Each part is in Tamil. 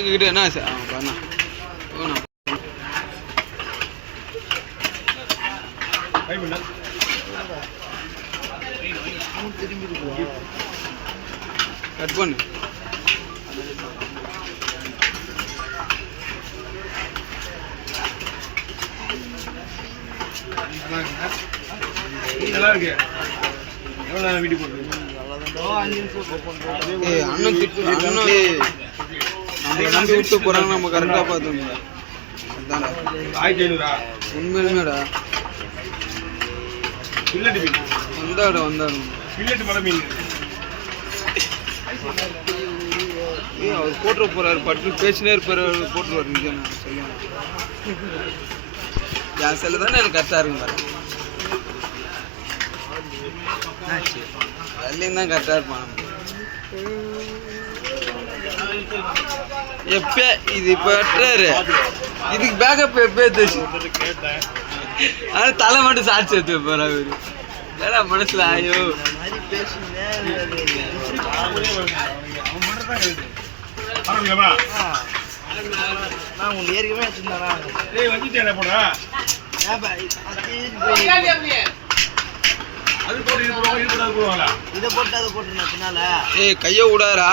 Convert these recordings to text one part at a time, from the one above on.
எங்ககிட்ட என்ன பண்ணா கட் பண்ணு. நல்லா இருக்கு. எவ்வளோ நேரம் வீடியோ போட்டு அண்ணன் திட்டு அண்ணன் நம்ம நம்பி விட்டு போறாங்க, நம்ம கரெக்டா பார்த்தோம். அதான்டா 1500 உண்மையிலுமேடா. பில்லட்டு மீன் வந்தாடு பில்லட்டு மலை மீன். அவர் போட்டு போறாரு, பட்டு பேசினே இருப்பாரு, போட்டுருவாரு. நிஜம் சொல்லுவாங்க. என் செல்லு தானே எனக்கு கரெக்டா இருக்கு பாரு. வெள்ளையும் தான் கரெக்டா இருப்பான். எப்ப இது இப்ப வெட்டுறாரு, இதுக்கு பேக்கப் எப்ப எடுத்து ஆனா தலை மட்டும் சாட்சி எடுத்து வைப்பாரு அவரு. ஏடா மனசுல ஐயோ நான் உங்களுக்கு ஏற்கனவே வச்சிருந்தேன். இதை போட்டு அதை போட்டுருந்தேன் பின்னால. ஏய் கைய விடாரா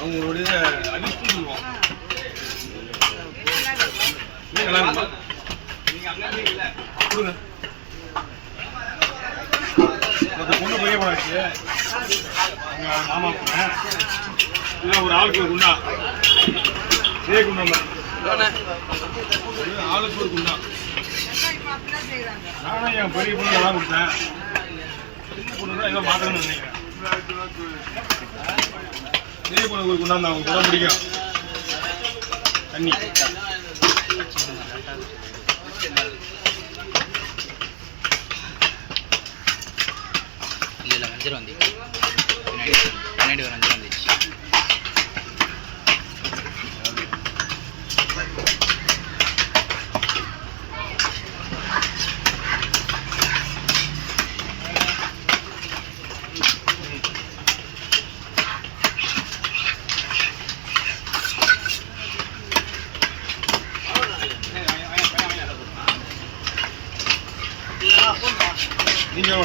அவங்களுடைய பொண்ணு பைய போனாச்சு. மாமா போனேன் இல்லை ஒரு ஆளுக்கு ஒரு குண்டா இதே குண்டா ஆளுக்கு ஒரு குண்டா. நானும் என் பெரிய பொண்ணு நல்லா கொடுத்தேன். சின்ன பொண்ணு தான் ஏதோ மாத்திரம்னு நினைக்கிறேன். பெரிய பொண்ணுக்கு ஒரு குண்டா தான் அவங்க கூட பிடிக்கும். தண்ணி இல்லை வஞ்சிரம் வந்து பின்னாடி ஒரு வஞ்சிரம் வந்துச்சு. நீங்கள்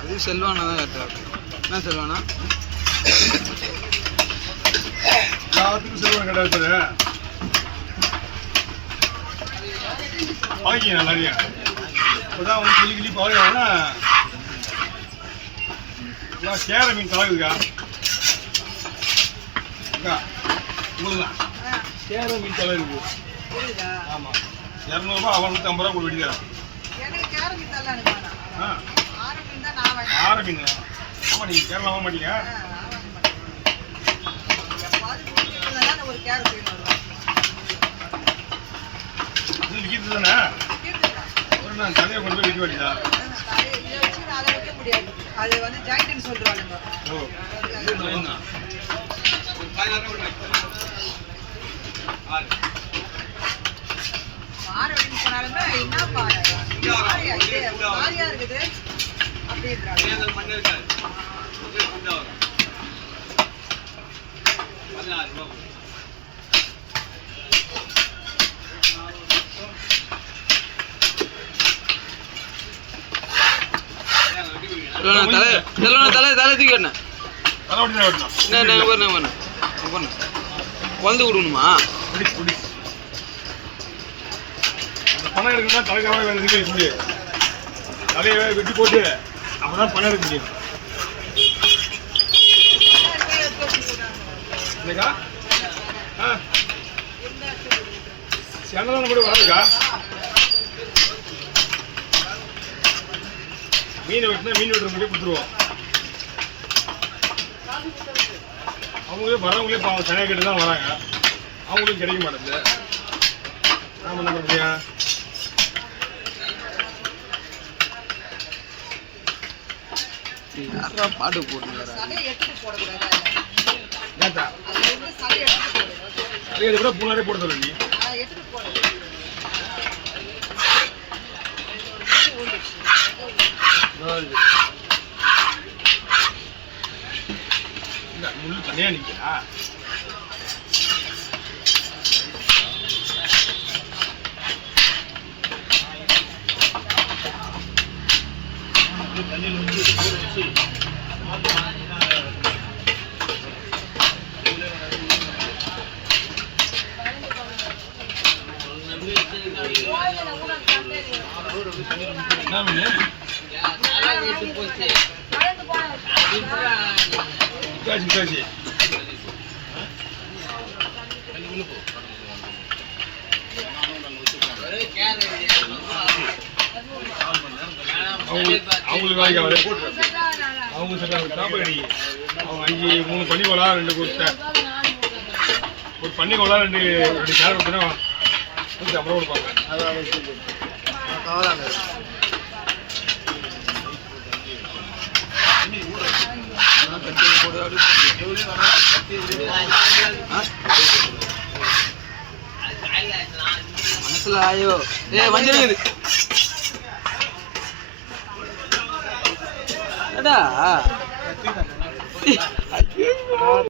அது செல்வானா தான் கரெக்டாக இருக்கும். என்ன செல்வானா எல்லாத்துக்கும் செல்வம் கிடையாது. வாங்கிங்க நிறைய இப்போதான் வந்து கிளி கிளி பாருங்கன்னா சேர மீன் கலகுதுக்கா உங்களுக்கு தான் சேர மீன் கலர் இருக்கு. ஆமாம் 200 அவன் 150 ரூபா கொடுத்து வெட்டி தரேன். ஆ ஆர மீன் ஆமா நீங்க கேரளா வாங்க மாட்டீங்க ஒரு கேரட் இது விக்கிறது தானே ஒரு நான் தலையை கொண்டு போய் விற்க வேண்டியதா அதை வைக்க முடியாது அது வந்து ஜாயிண்ட்னு சொல்றாங்க ஓ பாறை வெட்டின்னு போனாலுமே என்ன பாறை பாறையா இது பாறையா இருக்குது அப்படின்றாங்க தலை தூக்கி தலை ஓட்டி தான் ஓட்டணும் குழந்தை விடணுமா அந்த பணம் எடுக்கணும்னா தலைக்காக வேறு எதுவுமே இருக்க முடியாது தலையை வெட்டி போட்டு அப்பதான் பணம் எடுக்க முடியும் இல்லைக்கா சேனல் கூட வராதுக்கா மீன் வெட்டினா மீன் வெட்டுறவங்களே கொடுத்துருவோம் அவங்களே வரவங்களே பாவம் தனியாக கேட்டு தான் வராங்க அவங்களுக்கு கிடைக்க மாட்டேங்குது நாம என்ன பண்ணுறியா பாட்டு போட்டு ஏத்தா அதை கூட பூனாரே போட சொல்ல நீ முள்ளு தனியா நிக்கிறா காசி அவங்களுக்கு வாங்கி அவங்க சொல்றாங்க சாப்பாடு அடி அவங்க 3 பண்ணிக்கோளா 2 கொடுத்தேன் ஒரு பண்ணிக்கோளா 2 சேர் கொடுத்தா 150 கொடுப்பாங்க மனசுல ஆயோ மஞ்சள்